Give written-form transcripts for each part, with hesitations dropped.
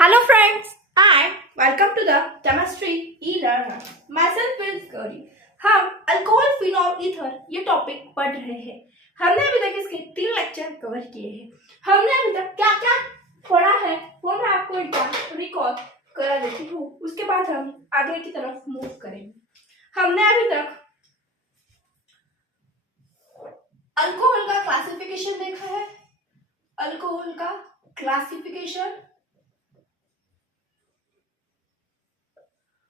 Hello friends, and welcome to the Chemistry e-learner. Myself is Gauri. हम alcohol phenol ether ये topic पढ़ रहे हैं। हमने अभी तक इसके 3 लेक्चर कवर किए हैं। हमने अभी तक क्या क्या पढ़ा है वो मैं आपको एक बार रिकॉल करा देती हूँ। उसके बाद हम आगे की तरफ मूव करेंगे। हमने अभी तक अल्कोहल का क्लासिफिकेशन देखा है। अल्कोहल का क्लासिफिकेशन,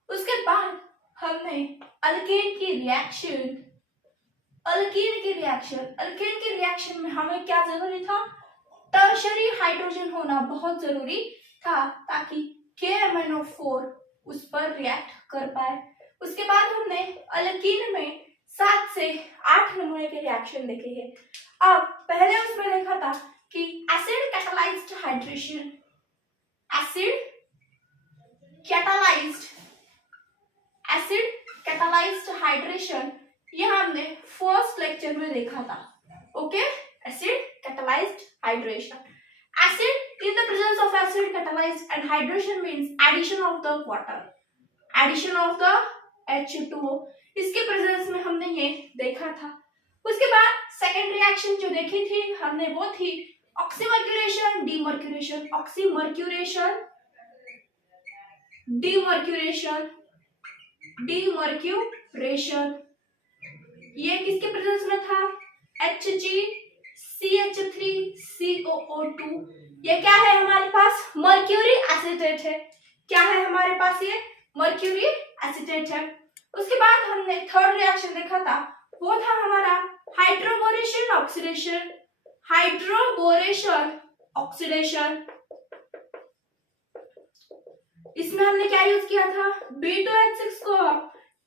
उसके बाद हमने अल्केन की रिएक्शन में हमें क्या जरूरी था? टर्शरी हाइड्रोजन होना बहुत जरूरी था ताकि KMnO4 उस पर रिएक्ट कर पाए। उसके बाद हमने अल्कीन में 7 से 8 नमूने के रिएक्शन देखे हैं। अब पहले उसमें देखा था कि एसिड कैटालाइज्ड हाइड्रेशन ये हमने फर्स्ट लेक्चर में देखा था। Okay, acid catalysed hydration. Acid in the presence of acid catalyzed and hydration means addition of the water, addition of the H2O। इसके प्रेजेंस में हमने ये देखा था। उसके बाद सेकेंड रिएक्शन जो देखी थी हमने वो थी ऑक्सीमर्क्यूरेशन, डीमर्क्यूरेशन। ये किसके प्रेजेंस में था? HgCH3COO2। ये क्या है हमारे पास? मर्क्यूरी एसीटेट है। क्या है हमारे पास? ये मर्क्यूरी एसीटेट है। उसके बाद हमने थर्ड रिएक्शन देखा था, वो था हमारा हाइड्रोबोरेशन ऑक्सीडेशन। इसमें हमने क्या यूज किया था? B2H6 को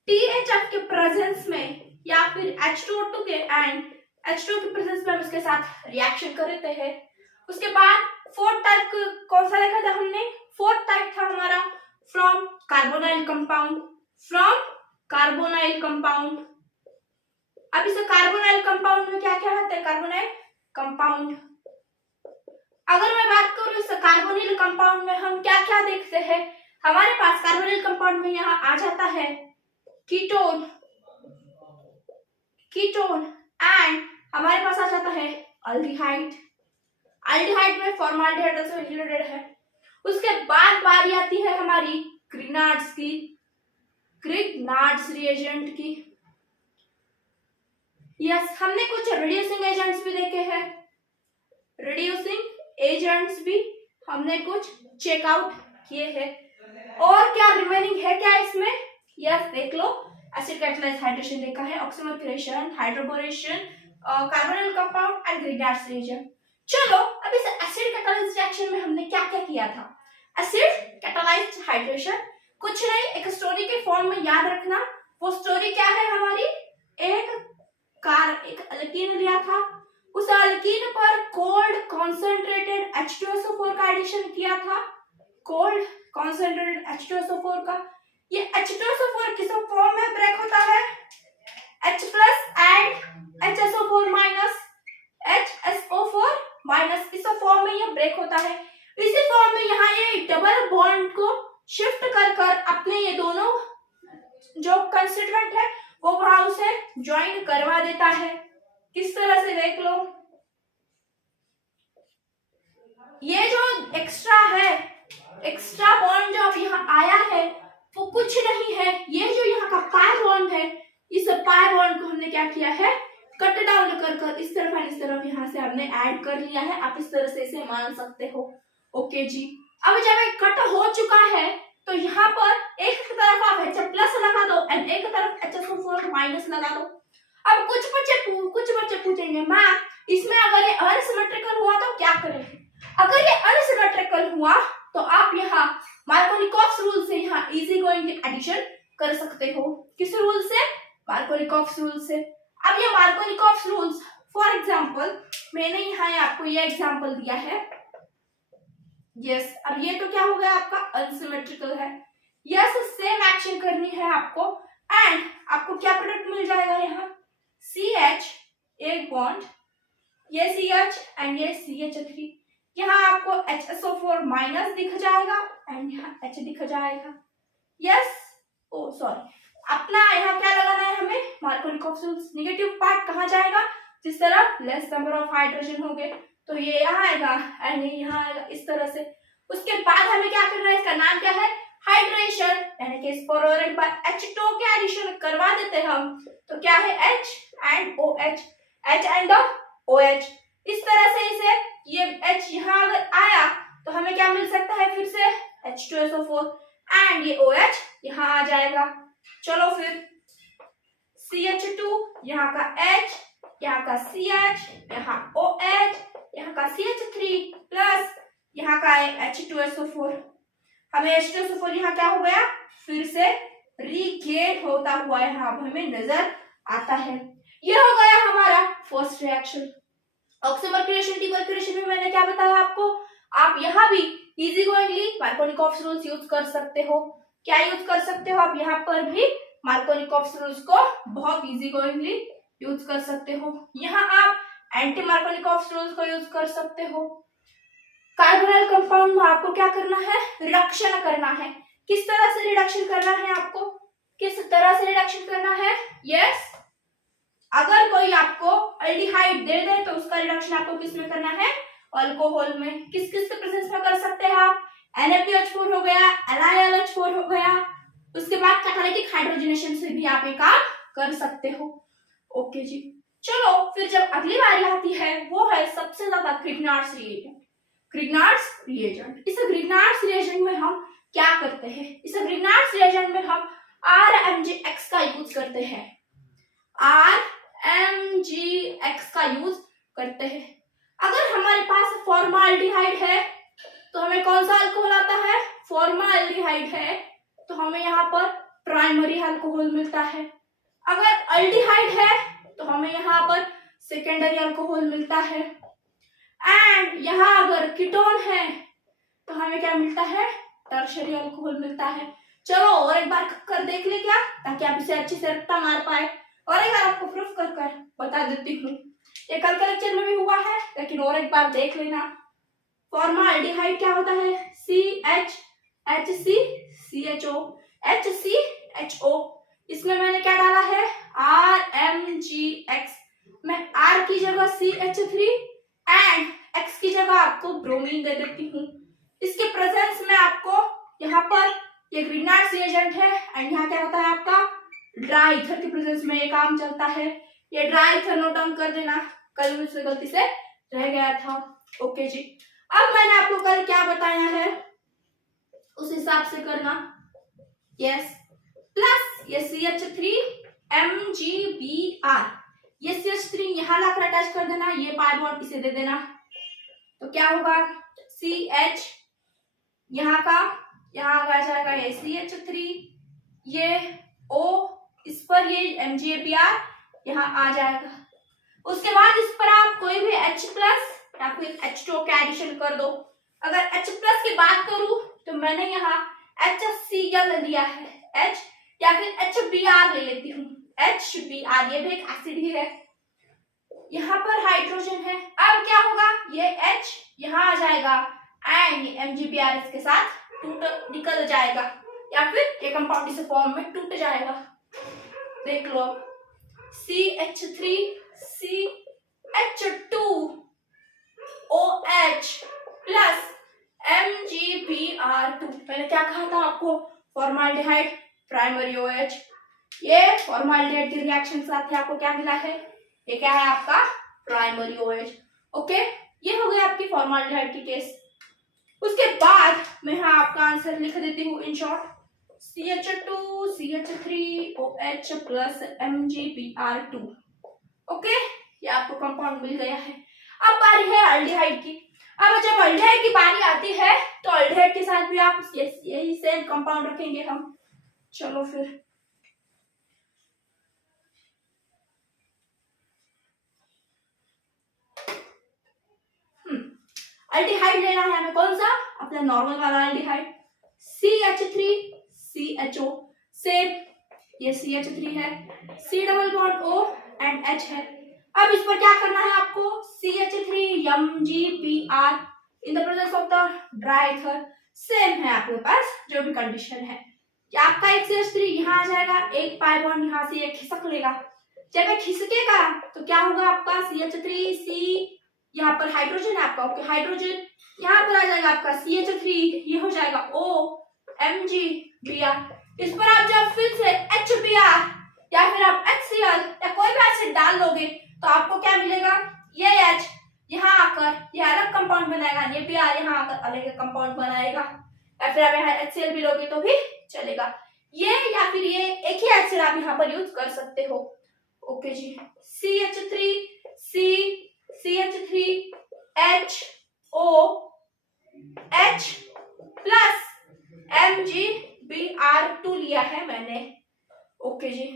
THF के प्रेजेंस में या फिर H2O2 के एंड H2O के प्रेजेंस में हम इसके साथ रिएक्शन कर देते हैं। उसके बाद फोर्थ टाइप कौन सा देखा था हमने? फोर्थ टाइप था हमारा फ्रॉम कार्बोनाइल कंपाउंड। अब इस कार्बोनाइल कंपाउंड में क्या क्या होता है? Carbonyl compound. अगर मैं बात करूं इस कार्बोनिल कंपाउंड में हम क्या क्या देखते हैं? हमारे पास कार्बोनिल कंपाउंड में यहाँ आ जाता है कीटोन एंड हमारे पास आ जाता है अल्डिहाइड में फॉर्माल्डिहाइड से रिलेटेड है। उसके बाद बारी आती है हमारी ग्रिग्नार्ड्स रिएजेंट की। यस, हमने कुछ रिड्यूसिंग एजेंट्स भी देखे हैं। हमने कुछ चेकआउट किए हैं। और क्या रिमेनिंग है क्या इसमें? यस, देख लो। एसिड कैटालाइज्ड हाइड्रेशन देखा है, oxymercuration, hydroboration, carbonyl compound and Grignard's reagent. चलो अब इस एसिड कैटालाइज्ड रिएक्शन में हमने क्या क्या किया था? एसिड कैटालाइज्ड हाइड्रेशन कुछ नहीं, एक स्टोरी के फॉर्म में याद रखना। वो स्टोरी क्या है हमारी? एक अल्कीन लिया था, उस अल्कीन पर कोल्ड कॉन्सेंट्रेटेड H2SO4 का एडिशन किया था। कोल्ड कॉन्सेंट्रेटेड H2SO4 का। ये H2SO4 किस फॉर्म में ब्रेक होता है? H+ एंड HSO4- इस फॉर्म में ये ब्रेक होता है। इसी फॉर्म में यहाँ ये डबल बॉन्ड को शिफ्ट कर अपने ये दोनों जो कंस्टिट्यूएंट है वो वहां उसे ज्वाइन करवा देता है। किस तरह से देख लो, ये जो एक्स्ट्रा बॉन्ड जो अब यहाँ आया है वो कुछ नहीं है, ये जो यहाँ का पाई बॉन्ड है, इस पाई बॉन्ड को हमने क्या किया है? कट डाउन कर इस तरफ एंड इस तरफ यहाँ से हमने ऐड कर लिया है। आप इस तरह से इसे मान सकते हो। ओके जी, अब जब ये कट हो चुका है तो यहाँ पर एक तरफ आप H+ लगा दो एंड एक तरफ HSO4- लगा दो। अब कुछ बच्चे पूछेंगे मैम इसमें अगर ये अनसिमेट्रिकल हुआ तो क्या करें? अगर ये अनसिमेट्रिकल हुआ तो आप यहाँ मार्कोनिकॉफ्स रूल से यहाँ इजी गोइंग एडिशन कर सकते हो। किस रूल से? मार्कोनिकॉफ्स रूल से। अब ये मार्कोनिकॉफ्स रूल्स, फॉर एग्जांपल मैंने यहाँ आपको ये एग्जांपल दिया है। यस, अब ये तो क्या हो गया आपका? अनसिमेट्रिकल है। यस, सेम एक्शन करनी है आपको एंड आपको क्या प्रोडक्ट मिल जाएगा? यहाँ CH एक बॉन्ड, ये CH एंड ये CH3। यहाँ आपको HSO4 माइनस दिख जाएगा एंड यहाँ H दिख जाएगा। यस, ओ सॉरी, अपना यहाँ क्या लगाना है हमें, मार्कोनी ऑप्शंस। नेगेटिव पार्ट कहाँ जाएगा, जिस तरफ लेस नंबर ऑफ हाइड्रोजन होंगे तो ये यहाँ आएगा एंड ये यहाँ आएगा, इस तरह से। उसके बाद हमें क्या करना है, इसका नाम क्या है, हाइड्रेशन, यानी कि इस पर और एक बार H2O के एडिशन करवा देते हैं हम, तो क्या है H and OH, H and OH। इस तरह से इसे ये H यहाँ अगर आया तो हमें क्या मिल सकता है, फिर से H2SO4 एंड ये OH यहाँ आ जाएगा। चलो फिर CH2, यहाँ का H, यहाँ का CH, यहाँ OH, यहाँ का CH3 प्लस यहाँ का H2SO4। हमें H2SO4 यहाँ क्या हो गया, फिर से रिगेन होता हुआ यहाँ हमें नजर आता है। ये हो गया हमारा फर्स्ट रिएक्शन। ऑक्सीमर्क्यूरेशन डिमर्क्यूरेशन में मैंने क्या बताया आपको, आप यहाँ भी इजी गोइंगली मार्कोनिकॉफ रूल्स यूज कर सकते हो। क्या यूज कर सकते हो आप यहाँ पर भी मार्कोनिकॉफ रूल्स को बहुत इजी गोइंगली यूज कर सकते हो। यहाँ आप एंटी मार्कोनिकॉफ रूल्स को यूज कर सकते हो। कार्बोनाइल कंपाउंड में आपको क्या करना है, रिडक्शन करना है। किस तरह से रिडक्शन करना है आपको, किस तरह से रिडक्शन करना है, यस, अगर कोई आपको एल्डिहाइड दे दे तो उसका रिडक्शन आपको किस में करना है, अल्कोहल में। किस किस के प्रेजेंस में कर सकते हैं आप, NaPH4 हो गया, NaLH4 हो गया, उसके बाद कैटालिटिक हाइड्रोजनेशन से भी आप ये काम कर सकते हो। ओके जी, चलो फिर जब अगली बारी आती है वो है सबसे ज्यादा ग्रिग्नार्ड्स रिएजेंट। ग्रिग्नार्ड्स रिएजेंट, इस ग्रिग्नार्ड्स रिएजेंट में हम क्या करते हैं, इस ग्रिग्नार्ड्स रिएजेंट में हम RMgX का यूज करते हैं, RMgX का यूज करते हैं। अगर हमारे पास फॉर्माल्डिहाइड है तो हमें कौन सा अल्कोहल आता है, फॉर्माल्डिहाइड है तो हमें यहाँ पर प्राइमरी अल्कोहल मिलता है। अगर अल्डिहाइड है तो हमें यहाँ पर सेकेंडरी अल्कोहल मिलता है। एंड यहाँ अगर कीटोन है तो हमें क्या मिलता है, टर्शरी अल्कोहल मिलता है। चलो और एक बार कर देख ले क्या, ताकि आप इसे अच्छे से रट्टा मार पाए। और एक बार आपको प्रूफ कर कर बता देती हूँ, ये कल के लेक्चर में भी हुआ है लेकिन और एक बार देख लेना। फॉर्माल्डिहाइड क्या होता है, CHHCCHO, HCHO, इसमें मैंने क्या डाला है, RMgX। मैं R की जगह CH3 एंड X की जगह आपको ब्रोमीन दे देती हूँ। इसके प्रेजेंस में आपको यहाँ पर ये ग्रिग्नार्ड्स रिएजेंट है एंड यहाँ क्या होता है आपका ड्राई ईथर के प्रेजेंस में ये काम चलता है। ये ड्राई ईथर नोट डाउन कर देना, कल मुझसे गलती से रह गया था। ओके जी, अब मैंने आपको कल क्या बताया है उस हिसाब से करना। यस, प्लस ये CH3MgBr, ये CH3 यहाँ लाकर अटैच कर देना, ये पाई बॉन्ड इसे दे देना, तो क्या होगा CH, यहाँ का यहाँ आ जाएगा ये CH3, ये O, इस पर ये MgBr यहाँ आ जाएगा। उसके बाद इस पर आप कोई भी H प्लस या फिर H2O का एडिशन कर दो। अगर H प्लस की बात करूं तो मैंने यहाँ HCl लिया है, H या फिर HBr ले लेती हूँ, HBr, ये भी एक एसिड ही है। यहाँ पर हाइड्रोजन है, अब क्या होगा, ये H यहाँ आ जाएगा एंड ये MgBr इसके साथ टूट निकल जाएगा या फिर ये कंपाउंड इस फॉर्म में टूट जाएगा। देख लो CH3 CH2OH प्लस MgBr2। मैंने क्या कहा था आपको, फॉर्माल्डिहाइड प्राइमरी OH, ये फॉर्माल्डिहाइड के रिएक्शन के साथ आपको क्या मिला है, ये क्या है आपका प्राइमरी OH। ओके, ये हो गया आपकी फॉर्माल्डिहाइड की केस। उसके बाद मैं यहाँ आपका आंसर लिख देती हूँ in short, CH2 CH3OH plus MgBr2। Okay, ये आपको कंपाउंड मिल गया है। अब बारी है अल्डिहाइड की। अब जब अल्डिहाइड की बारी आती है तो अल्डिहाइड के साथ भी आप यही सेम कंपाउंड रखेंगे हम। चलो फिर अल्डिहाइड लेना है हमें, कौन सा, अपना नॉर्मल वाला अल्डिहाइड, CH3CHO, सेम ये CH3 है, C double bond O and H है। अब इस पर क्या करना है आपको, CH3MgBr in the presence of the dry ether same है आपके पास जो भी कंडीशन है कि आपका एक CH3 यहाँ आ जाएगा, एक पाई बॉन्ड यहाँ से ये खिसक लेगा। जब ये खिसकेगा तो क्या होगा आपका CH3C, यहाँ पर हाइड्रोजन है आपका, ओके हाइड्रोजन, यहाँ पर आ जाएगा आपका CH3, ये हो जाएगा OMgBr। इस पर आप जब फिर से HBr या फिर आप HCl या कोई भी एसिड डाल लोगे तो आपको क्या मिलेगा, ये H यहाँ आकर यह अलग कंपाउंड बनाएगा, ये Br यहाँ आकर अलग कंपाउंड बनाएगा, या फिर आप यहाँ HCl भी लोगे तो भी चलेगा। ये या फिर ये एक ही एसिड आप यहाँ पर यूज कर सकते हो। ओके जी, CH3C CH3HO H plus MgBr2 लिया है मैंने। ओके जी,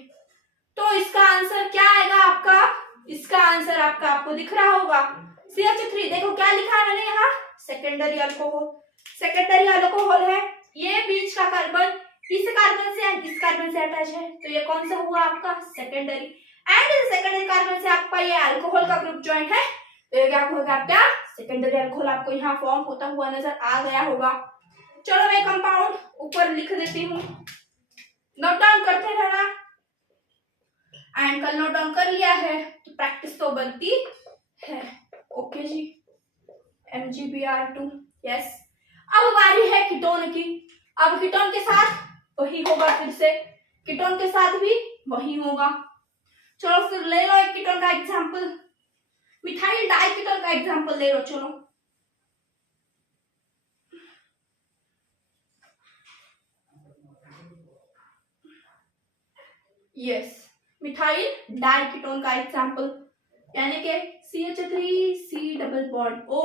तो इसका आंसर क्या आएगा आपका, इसका आंसर आपको दिख रहा होगा CH3, देखो क्या लिखा है मैंने यहाँ, सेकेंडरी अल्कोहल। सेकेंडरी अल्कोहल है, ये बीच का कार्बन इस कार्बन से इस कार्बन से अटैच है, तो ये कौन सा हुआ आपका सेकेंडरी, एंड इस सेकेंडरी कार्बन से आपका ये अल्कोहल का ग्रुप ज्वाइंट है, तो ये क्या होगा आपका सेकेंडरी अल्कोहल आपको यहाँ फॉर्म होता हुआ नजर आ गया होगा। चलो मैं कंपाउंड ऊपर लिख देती हूँ, नोट डाउन करते रहना, एंड कल नोट डाउन कर लिया है तो प्रैक्टिस तो बनती है। ओके जी, MgBr2, यस। अब बारी है कीटोन की, अब कीटोन के साथ वही होगा, फिर से कीटोन के साथ भी वही होगा। चलो फिर ले लो एक कीटोन का एग्जांपल, मिथाइल डाइकीटोन का एग्जांपल ले लो। चलो यस, मिथाइल डाइकीटोन का एग्जांपल, यानी कि CH3C double bond O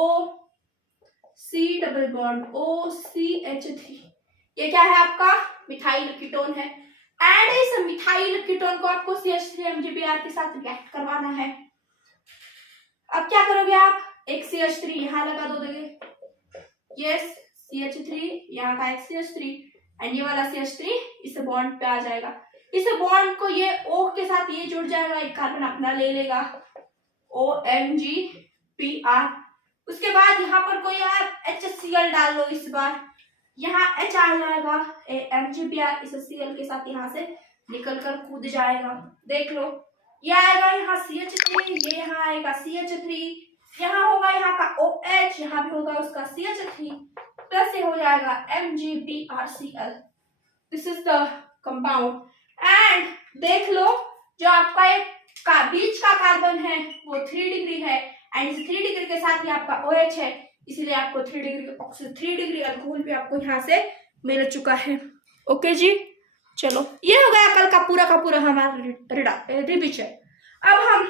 C double bond O CH3, ये क्या है आपका मिथाइल कीटोन है, एंड इस मिथाइल कीटोन को आपको CH3MgBr के साथ रिएक्ट करवाना है। अब क्या करोगे आप, एक CH3 यहाँ लगा दोगे, यस CH3 यहाँ का एक CH3, एंड ये वाला CH3 इस बॉन्ड पे आ जाएगा, इस बॉन्ड को ये O के साथ ये जुड़ जाएगा, एक कार्बन अपना ले लेगा OMgBr। उसके बाद यहाँ पर कोई आप HCl डाल लो, इस बार यहाँ H आ जाएगा, MgBr इस Cl के साथ यहाँ से निकल कर कूद जाएगा, देख लो ये आएगा यहाँ CH3, ये यहाँ आएगा CH3, यहाँ होगा यहाँ का OH, यहाँ भी होगा उसका CH3, प्लस ये हो जाएगा MgBrCl। This is the compound, and देख लो जो आपका एक का बीच का कार्बन है वो 3 डिग्री है, एंड इस 3 डिग्री के साथ ही आपका OH है, इसीलिए आपको 3 डिग्री अल्कोहल भी आपको यहाँ से मिल चुका है। ओके जी, चलो ये हो गया कल का पूरा हमारा रिविजन। अब हम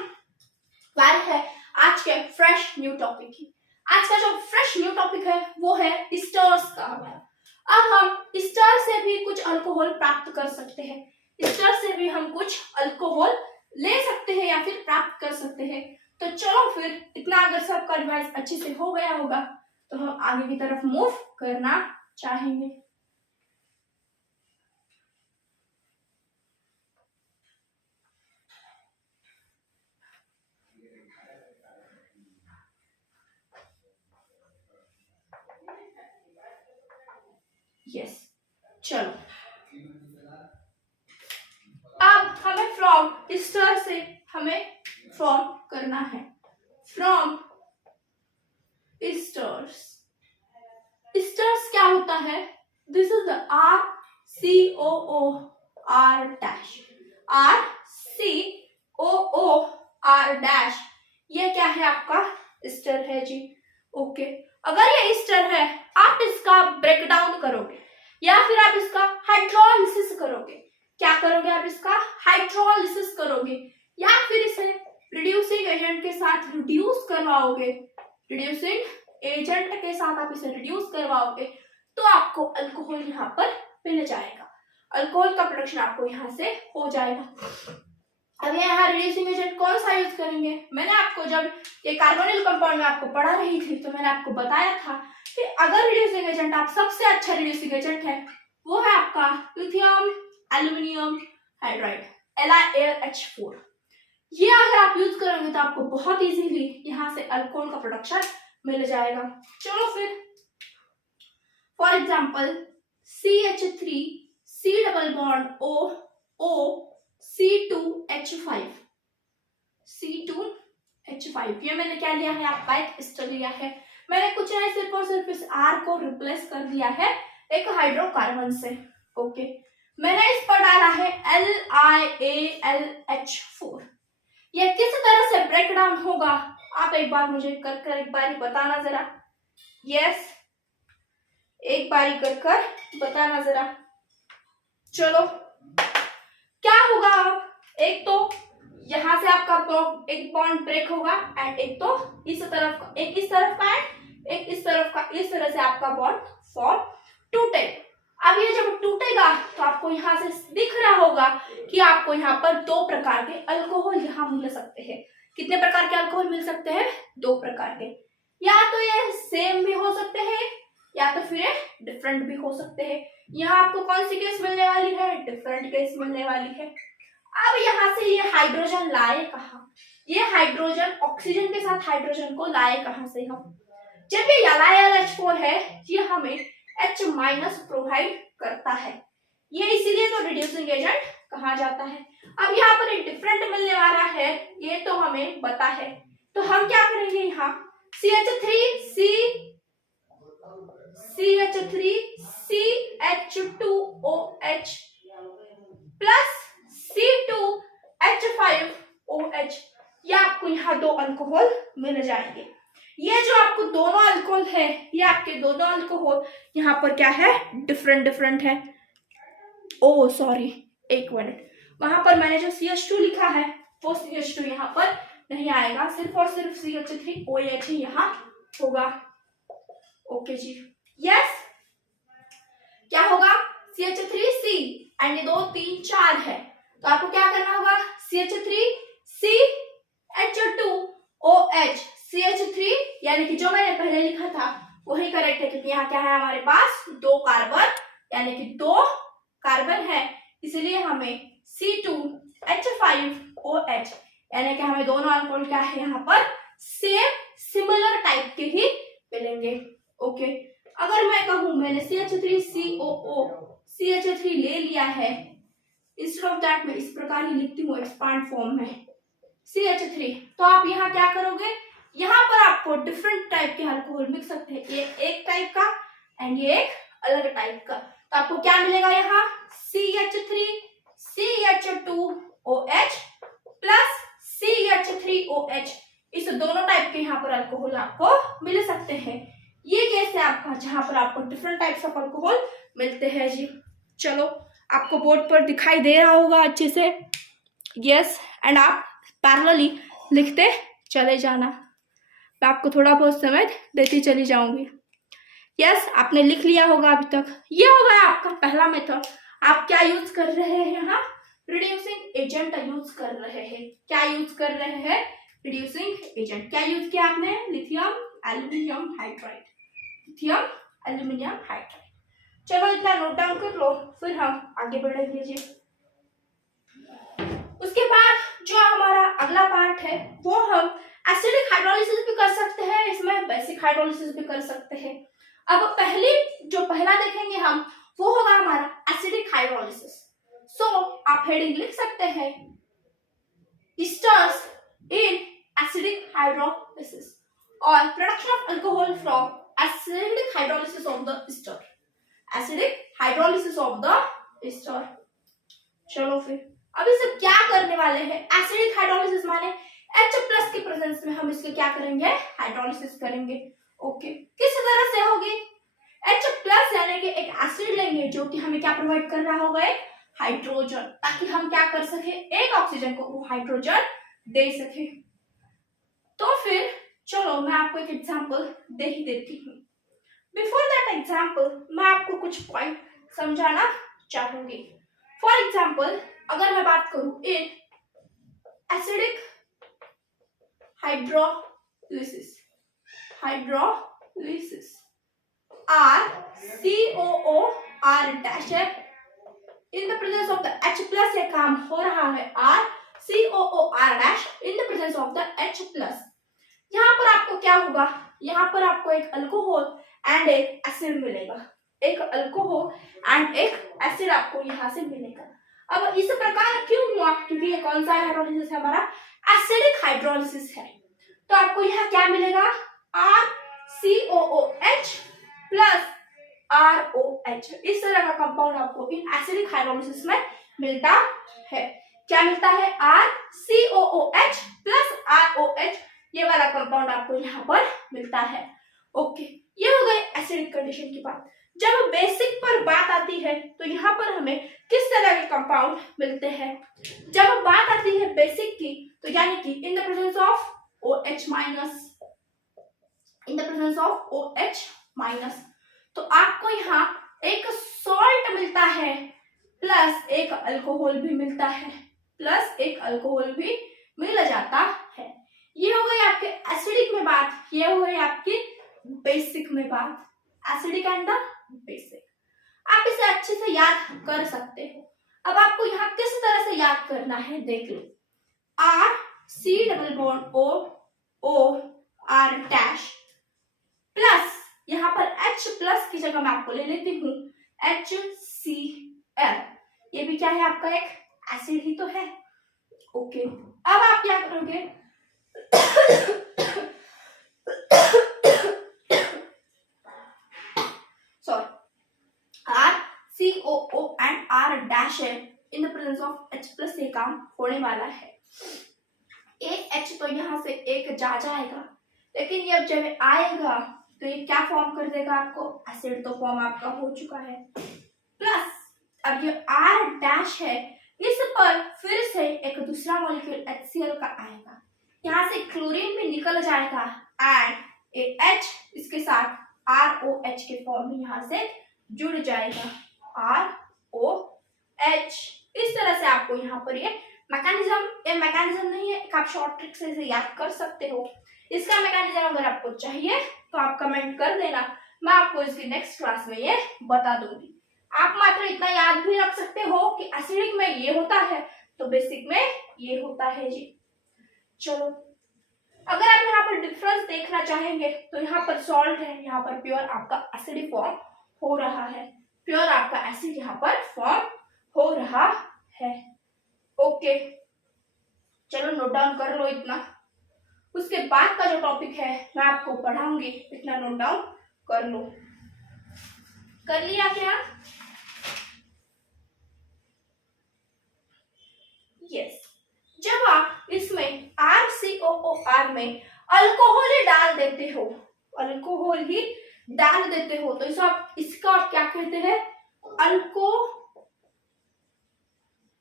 बात है आज के फ्रेश न्यू टॉपिक की। आज का जो फ्रेश न्यू टॉपिक है वो है स्टर्स का हमारा। अब हम स्टर से भी कुछ अल्कोहल प्राप्त कर सकते हैं, स्टर से भी हम कुछ अल्कोहल ले सकते हैं या फिर प्राप्त कर सकते हैं। तो चलो फिर इतना अगर सबका रिवाइज अच्छे से हो गया होगा तो हम आगे की तरफ मूव करना चाहेंगे। यस, चलो अब हमें फ्रॉम स्टर से हमें फॉर्म करना है, फ्रॉम स्टर्स। स्टर्स क्या होता है, दिस इज द RCOOR-, ये क्या है आपका स्टर है जी। ओके, अगर ये स्टर है आप इसका ब्रेक डाउन करोगे या फिर आप इसका हाइड्रोलिसिस करोगे, क्या करोगे आप इसका हाइड्रोलिसिस करोगे या फिर इसे रिड्यूसिंग एजेंट के साथ रिड्यूस करवाओगे, रिड्यूसिंग एजेंट के साथ आप इसे रिड्यूस करवाओगे तो आपको अल्कोहल यहाँ पर मिल जाएगा, अल्कोहल का प्रोडक्शन आपको यहाँ से हो जाएगा। अब यहाँ रिड्यूसिंग एजेंट कौन सा यूज करेंगे, मैंने आपको जब ये कार्बोनिल कंपाउंड में आपको पढ़ा रही थी तो मैंने आपको बताया था कि अगर रिड्यूसिंग एजेंट आप सबसे अच्छा रिड्यूसिंग एजेंट है वो है आपका लिथियम एल्यूमिनियम हाइड्राइड LiAlH4। ये अगर आप यूज करोगे तो आपको बहुत इजीली यहाँ से अल्कोहल का प्रोडक्शन मिल जाएगा। चलो फिर for example CH3 C double bond O C2H5 C2H5 ये मैंने क्या लिया है, आपका एक एस्टर लिया है। मैंने कुछ नहीं, सिर्फ और सिर्फ इस R को रिप्लेस कर दिया है एक हाइड्रोकार्बन से। ओके, मैंने इस पर डाला है LiAlH4। ये किस तरह से ब्रेक डाउन होगा आप एक बार मुझे कर एक बार बताना जरा। यस, एक बारी कर बताना जरा। चलो क्या होगा, आप एक तो यहां से आपका एक बॉन्ड ब्रेक होगा एंड एक तो इस तरफ का, एक इस तरफ का एंड एक इस तरफ का, इस तरह से आपका बॉन्ड फॉर्म टूटे। अब ये जब टूटेगा तो आपको यहाँ से दिख रहा होगा कि आपको यहाँ पर दो प्रकार के अल्कोहल यहाँ मिल सकते हैं। कितने प्रकार के अल्कोहल मिल सकते हैं? दो प्रकार के। या तो ये सेम भी हो सकते हैं या तो फिर डिफरेंट भी हो सकते हैं। यहाँ आपको कौन सी गैस मिलने वाली है? डिफरेंट गैस मिलने वाली है। अब यहाँ से ये हाइड्रोजन लाए कहाँ? ये हाइड्रोजन ऑक्सीजन के साथ हाइड्रोजन को लाए कहाँ से हम? जब ये LiLH4 है ये हमें H- प्रोवाइड करता है, ये इसीलिए तो रिड्यूसिंग एजेंट कहा जाता है। अब यहाँ पर एक डिफरेंट मिलने वाला है, ये तो हमें पता है। तो हम क्या करेंगे, यहाँ CH3CH2OH प्लस C2H5OH, ये आपको यहाँ दो अल्कोहल मिल जाएंगे। ये जो आपको दोनों अल्कोहल है, ये आपके दोनों अल्कोहल यहाँ पर क्या है? डिफरेंट है। ओ सॉरी, एक मिनट, वहां पर मैंने जो CH2 लिखा है वो CH2 यहाँ पर नहीं आएगा, सिर्फ और सिर्फ CH3OH ही यहाँ होगा। ओके जी, यस, क्या होगा? CH3C एंड ये 2 3 4 है, तो आपको क्या करना होगा? CH3CH2OH CH3, यानी कि जो मैंने पहले लिखा था वही करेक्ट है, क्योंकि यहाँ क्या है हमारे पास? दो कार्बन, यानी कि दो कार्बन है, इसलिए हमें C2H5OH, यानी कि हमें दोनों अल्कोहल क्या है यहाँ पर? सेम सिमिलर टाइप के ही मिलेंगे। ओके, अगर मैं कहूं मैंने CH3COO CH3 ले लिया है, इंस्टेड ऑफ दैट मैं इस प्रकार ही लिखती हूँ एक्सपांड फॉर्म में CH3, तो आप यहाँ क्या करोगे? यहाँ पर आपको डिफरेंट टाइप के अल्कोहल मिल सकते हैं, ये एक टाइप का एंड ये एक अलग टाइप का। तो आपको क्या मिलेगा यहाँ? CH3CH2OH प्लस CH3OH, इस दोनों टाइप के यहाँ पर अल्कोहल आपको मिल सकते हैं। ये केस है आपका जहां पर आपको डिफरेंट टाइप्स ऑफ अल्कोहल मिलते हैं जी। चलो, आपको बोर्ड पर दिखाई दे रहा होगा अच्छे से। यस, एंड आप पैरेलली लिखते चले जाना, मैं आपको थोड़ा बहुत समय देती चली जाऊंगी। यस, आपने लिख लिया होगा अभी तक। ये होगा आपका पहला मेथड। आप क्या यूज कर रहे हैं यहाँ? रिड्यूसिंग एजेंट यूज कर रहे हैं। क्या यूज कर रहे हैं? Reducing agent. क्या यूज किया आपने? Lithium aluminium hydride, lithium aluminium hydride. चलो इतना नोट डाउन कर लो, फिर हम आगे बढ़ेंगे जी। उसके बाद जो हमारा अगला पार्ट है वो हम एसिडिक हाइड्रोलिसिस भी कर सकते हैं, इसमें बेसिक हाइड्रोलिसिस भी कर सकते हैं। अब पहला देखेंगे हम, वो होगा हमारा एसिडिक हाइड्रोलिसिस। सो आप हेडिंग लिख सकते हैं, एस्टर्स इन एसिडिक हाइड्रोलिसिस और production of alcohol from acidic hydrolysis of the ester, acidic hydrolysis of the ester. चलो फिर अब इसे क्या करने वाले हैं? एसिडिक हाइड्रोलिसिस माने H+ के प्रेजेंस में हम इसके क्या करेंगे? हाइड्रोलिसिस करेंगे। ओके, किस तरह से होगी? H+ यानी कि एक एसिड लेंगे जो कि हमें क्या प्रोवाइड कर रहा होगा? एक हाइड्रोजन, ताकि हम क्या कर सके? एक ऑक्सीजन को वो हाइड्रोजन दे सके। तो फिर चलो मैं आपको एक एग्जांपल दे ही देती हूँ। बिफोर दैट एग्जांपल मैं आपको कुछ पॉइंट समझाना चाहूंगी। फॉर एग्जांपल अगर मैं बात करूं इन acidic hydrolysis RCOOR' in the presence of the H+ ये काम हो रहा है RCOOR' in the presence of the H+। यहाँ पर आपको क्या होगा, यहाँ पर आपको एक अल्कोहल एंड एक एसिड मिलेगा, एक अल्कोहल एंड एक एसिड आपको यहाँ से मिलेगा। अब इस प्रकार क्यों हुआ, क्योंकि ये कौन सा हाइड्रोलिसिस है, हमारा एसिडिक हाइड्रोलिसिस है। तो आपको यहाँ क्या मिलेगा, RCOOH प्लस ROH, इस तरह का कंपाउंड आपको इन एसिडिक हाइड्रोलिसिस में मिलता है। क्या मिलता है, RCOOH प्लस ROH, ये वाला कंपाउंड आपको यहाँ पर मिलता है। ओके, ये हो गई एसिडिक कंडीशन की बात। जब बेसिक पर बात आती है तो यहाँ पर हमें किस तरह के कंपाउंड मिलते हैं। जब बात आती है बेसिक की, तो यानी कि इन the presence of OH minus, in the presence of OH minus, तो आपको यहाँ एक सॉल्ट मिलता है प्लस एक अल्कोहल भी मिलता है, प्लस एक अल्कोहल भी मिल जाता है। ये हो गई आपके एसिडिक में बात, ये हो गई आपकी बेसिक में बात, एसिडिक एंड द बेसिक। आप इसे अच्छे से याद कर सकते हो। अब आपको यहाँ किस तरह से याद करना है देख लो, RC double bond O R dash plus यहाँ पर H प्लस की जगह मैं आपको ले लेती हूँ HCl, ये भी क्या है, आपका एक एसिड ही तो है। ओके, अब आप क्या करोगे sorry, RCOO and R dash है, in the presence of H plus से काम होने वाला है। एक H तो यहाँ से एक जा जाएगा, लेकिन ये जब आएगा तो ये क्या फॉर्म कर देगा आपको, एसिड तो फॉर्म आपका हो चुका है। प्लस अब ये R डैश है, इस पर फिर से एक दूसरा मॉलिक्यूल HCl का आएगा, यहाँ से क्लोरीन भी निकल जाएगा एंड H इसके साथ ROH के फॉर्म में यहाँ से जुड़ जाएगा, ROH। इस तरह से आपको यहाँ पर ये मैकेनिज्म नहीं है, आप शॉर्ट ट्रिक से इसे याद कर सकते हो। इसका मैकेनिज्म अगर आपको चाहिए तो आप कमेंट कर देना, मैं आपको इसकी नेक्स्ट क्लास में ये बता दूंगी। आप मात्र इतना याद भी रख सकते हो कि एसिडिक में ये होता है तो बेसिक में ये होता है जी। चलो, अगर आप यहाँ पर डिफरेंस देखना चाहेंगे तो यहाँ पर सॉल्ट है, यहाँ पर प्योर आपका एसिडिक फॉर्म हो रहा है, प्योर आपका एसिड यहाँ पर फॉर्म हो रहा है। ओके, चलो नोट डाउन कर लो इतना। उसके बाद का जो टॉपिक है मैं आपको पढ़ाऊंगी, इतना नोट डाउन कर लो। कर लिया क्या? यस। जब आप इसमें RCOOR में अल्कोहल ही डाल देते हो, अल्कोहल ही डाल देते हो, तो इसका आप क्या कहते हैं,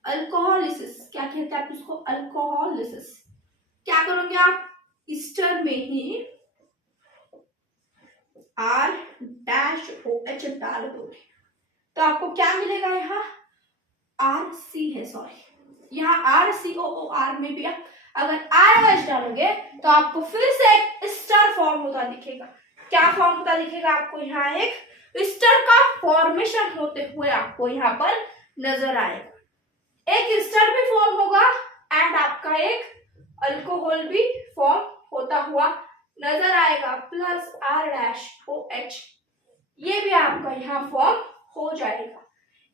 अल्कोहलिसिस। क्या कहते हैं आप इसको, अल्कोहलिसिस। क्या करोगे आप, ईस्टर में ही R डैश OH डाल दोगे तो आपको क्या मिलेगा, यहाँ RC है, सॉरी यहाँ RCOOR में भी आप अगर ROH डालोगे तो आपको फिर से एक स्टर फॉर्म होता दिखेगा। क्या फॉर्म होता दिखेगा आपको, यहाँ एक स्टर का फॉर्मेशन होते हुए आपको यहाँ पर नजर आएगा। एक स्टर भी फॉर्म होगा एंड आपका एक अल्कोहल भी फॉर्म होता हुआ नजर आएगा, प्लस R डैश OH, ये भी आपका यहाँ फॉर्म हो जाएगा।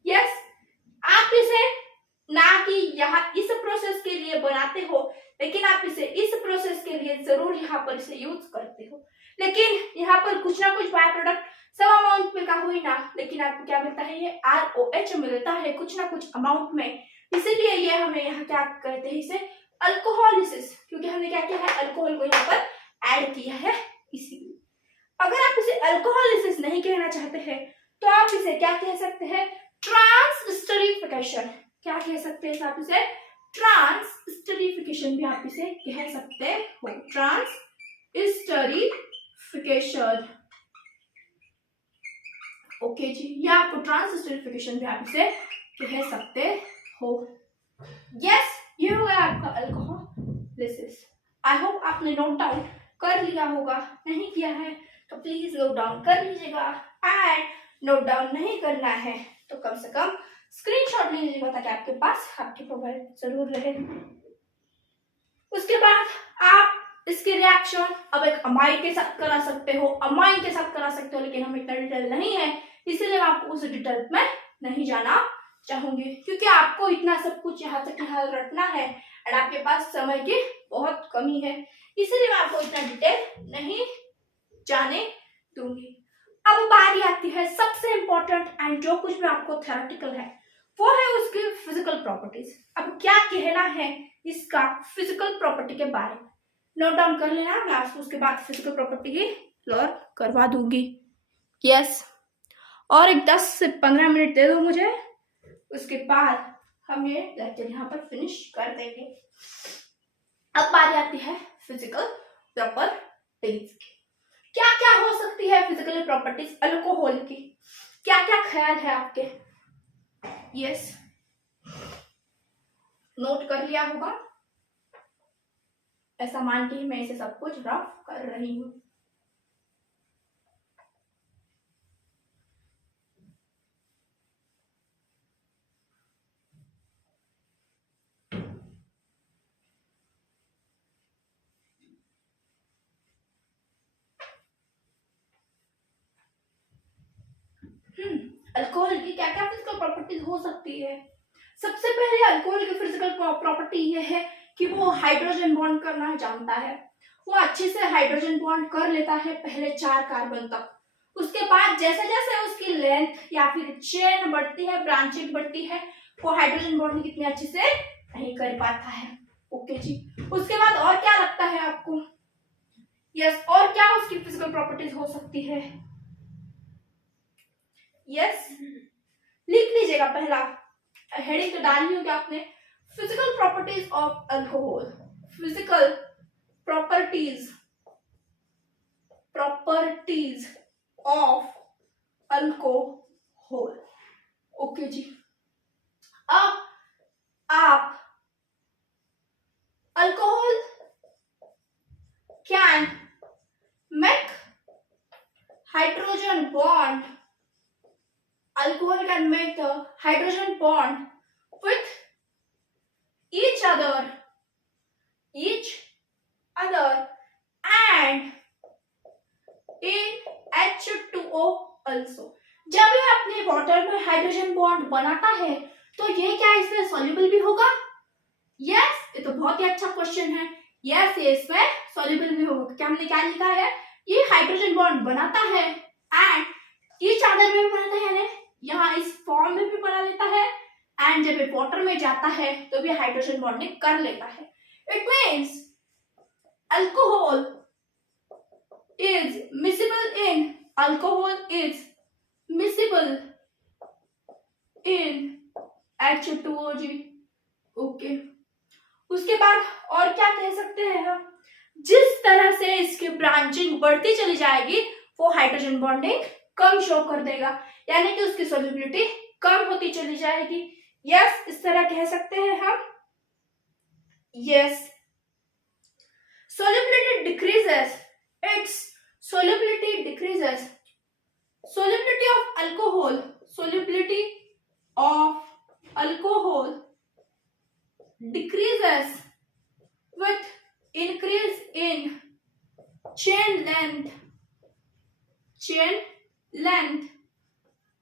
यस, आप इसे ना कि यहाँ इस प्रोसेस के लिए बनाते हो, लेकिन आप इसे इस प्रोसेस के लिए जरूर यहाँ पर इसे यूज करते हो, लेकिन यहाँ पर कुछ ना कुछ बाय प्रोडक्ट सब अमाउंट में का हुई ना, लेकिन आपको क्या मिलता है, ये ROH मिलता है कुछ ना कुछ अमाउंट में, इसीलिए ये हमें यहाँ क्या कहते हैं, इसे अल्कोहलिसिस, क्योंकि हमने क्या किया है, अल्कोहल को यहाँ पर ऐड किया है इसीलिए। अगर आप इसे अल्कोहलिसिस नहीं कहना चाहते हैं तो आप इसे क्या कह सकते हैं, ट्रांसस्टरीफिकेशन। क्या कह सकते हैं आप इसे, ट्रांसस्टरीफिकेशन भी आप इसे कह सकते हो, ट्रांसस्टरीफिकेशन। ओके जी, ये आपको ट्रांसस्टरीफिकेशन भी आप इसे कह सकते हो। यस, ये हो गया आपका अल्कोहलिसिस। आई होप आपने नोट डाउन कर लिया होगा, नहीं किया है तो प्लीज नोट डाउन कर लीजिएगा, एंड नोट डाउन नहीं करना है तो कम से कम स्क्रीनशॉट ले लीजिएगा ताकि आपके पास आपके मोबाइल जरूर रहे। उसके बाद आप इसकी रिएक्शन अब एक अमाइड के साथ करा सकते हो, अमाइन के साथ करा सकते हो, लेकिन हम इतना डिटेल नहीं है, इसीलिए मैं आपको उस डिटेल में नहीं जाना चाहूंगी, क्योंकि आपको इतना सब कुछ यहाँ तक यहाँ रटना है और आपके पास समय की बहुत कमी है, इसीलिए मैं आपको इतना डिटेल नहीं जाने दूंगी। अब बारी आती है सबसे इंपॉर्टेंट एंड जो कुछ भी आपको थ्योरेटिकल है वो है उसकी फिजिकल प्रॉपर्टीज। अब क्या कहना है इसका फिजिकल प्रॉपर्टी के बारे में नोट डाउन कर लेना, मैं आपको उसके बाद फिजिकल प्रॉपर्टी की क्लियर करवा दूंगी। यस, और एक 10 से 15 मिनट दे दो मुझे, उसके बाद हम ये लेक्चर यहाँ पर फिनिश कर देंगे। अब बारी आती है फिजिकल प्रॉपर्टीज की। क्या क्या हो सकती है फिजिकल प्रॉपर्टीज अल्कोहल की, क्या क्या ख्याल है आपके? यस, नोट कर लिया होगा, ऐसा मान के ही मैं इसे सब कुछ रफ कर रही हूँ। अल्कोहल की क्या क्या फिजिकल प्रॉपर्टीज हो सकती है? सबसे पहले अल्कोहल की फिजिकल प्रॉपर्टी ये है कि वो हाइड्रोजन बॉन्ड करना जानता है, वो अच्छे से हाइड्रोजन बॉन्ड कर लेता है पहले 4 कार्बन तक। उसके बाद जैसे जैसे उसकी लेंथ या फिर चेन बढ़ती है, ब्रांचिंग बढ़ती है, वो हाइड्रोजन बॉन्ड कितने अच्छे से नहीं कर पाता है। ओके जी, उसके बाद और क्या लगता है आपको? यस, और क्या उसकी फिजिकल प्रॉपर्टीज हो सकती है? यस, लिख लीजिएगा, पहला हेडिंग तो डालनी होगी आपने, physical properties of alcohol. Physical properties of alcohol. Okay जी, अब आप alcohol can make hydrogen bond, alcohol can make the hydrogen bond with each other and in H2O also। जब ये अपने वाटर में हाइड्रोजन बॉन्ड बनाता है तो ये क्या इसमें सॉल्युबल भी होगा? यस, ये तो बहुत ही अच्छा क्वेश्चन है। यस, ये इसमें सॉल्युबल भी होगा। क्या हमने क्या लिखा है? ये हाइड्रोजन बॉन्ड बनाता है एंड ईच अदर में भी बनाता है, यहाँ इस फॉर्म में भी बना लेता है एंड जब ये वाटर में जाता है तो भी हाइड्रोजन बॉन्डिंग कर लेता है। It means alcohol is miscible in H2O। Okay, उसके बाद और क्या कह सकते हैं हम? जिस तरह से इसकी ब्रांचिंग बढ़ती चली जाएगी वो हाइड्रोजन बॉन्डिंग कम शो कर देगा, यानी कि उसकी सॉल्युबिलिटी कम होती चली जाएगी। यस, इस तरह कह सकते हैं हम। Yes, solubility decreases, its solubility decreases, solubility of alcohol decreases with increase in chain length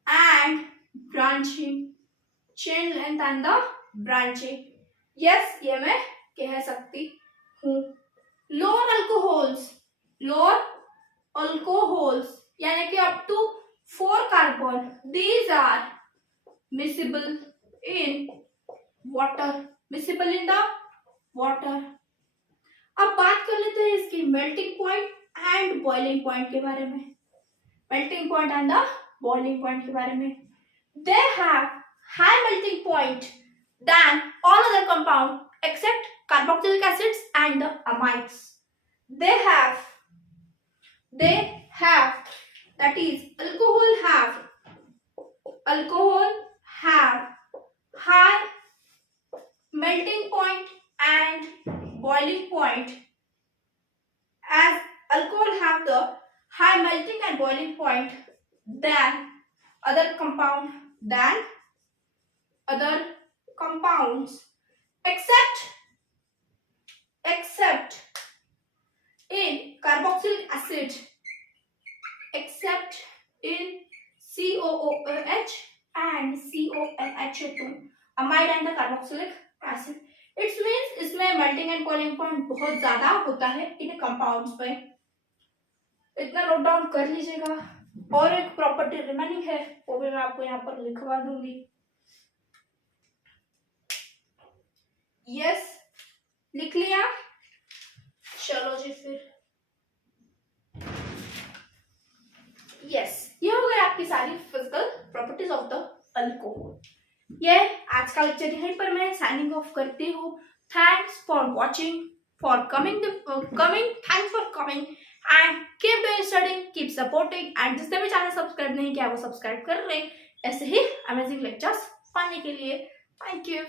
and branching, yes, ये मैं कह सकती हूँ। लोअर अल्कोहल्स यानी कि up to 4 carbon, these are miscible in the water। अब बात कर लेते हैं इसकी melting point and boiling point के बारे में। Melting point and the boiling point के बारे में। They have high melting point than all other compound except carboxylic acids and the amides. They have, that is alcohol have high melting point and boiling point, as alcohol have the high melting and boiling point than other compounds except in carboxylic acid except in COOH and CONH2 amide and the carboxylic acid. It means इसमें melting and boiling point बहुत ज्यादा होता है इन compounds पे, इतना note down कर लीजिएगा। और एक प्रॉपर्टी रिमेनिंग है वो भी मैं आपको यहाँ पर लिखवा दूंगी। यस, लिख लिया? चलो जी फिर। यस, ये हो गई आपकी सारी physical properties of the alcohol. ये आज का लेक्चर यहीं पर मैं साइनिंग ऑफ करती हूँ। Thanks for watching, for coming, thanks for coming and keep doing study, keep supporting and जिसने भी चैनल सब्सक्राइब नहीं किया वो सब्सक्राइब कर रहे ऐसे ही अमेजिंग लेक्चर्स पाने के लिए। Thank you.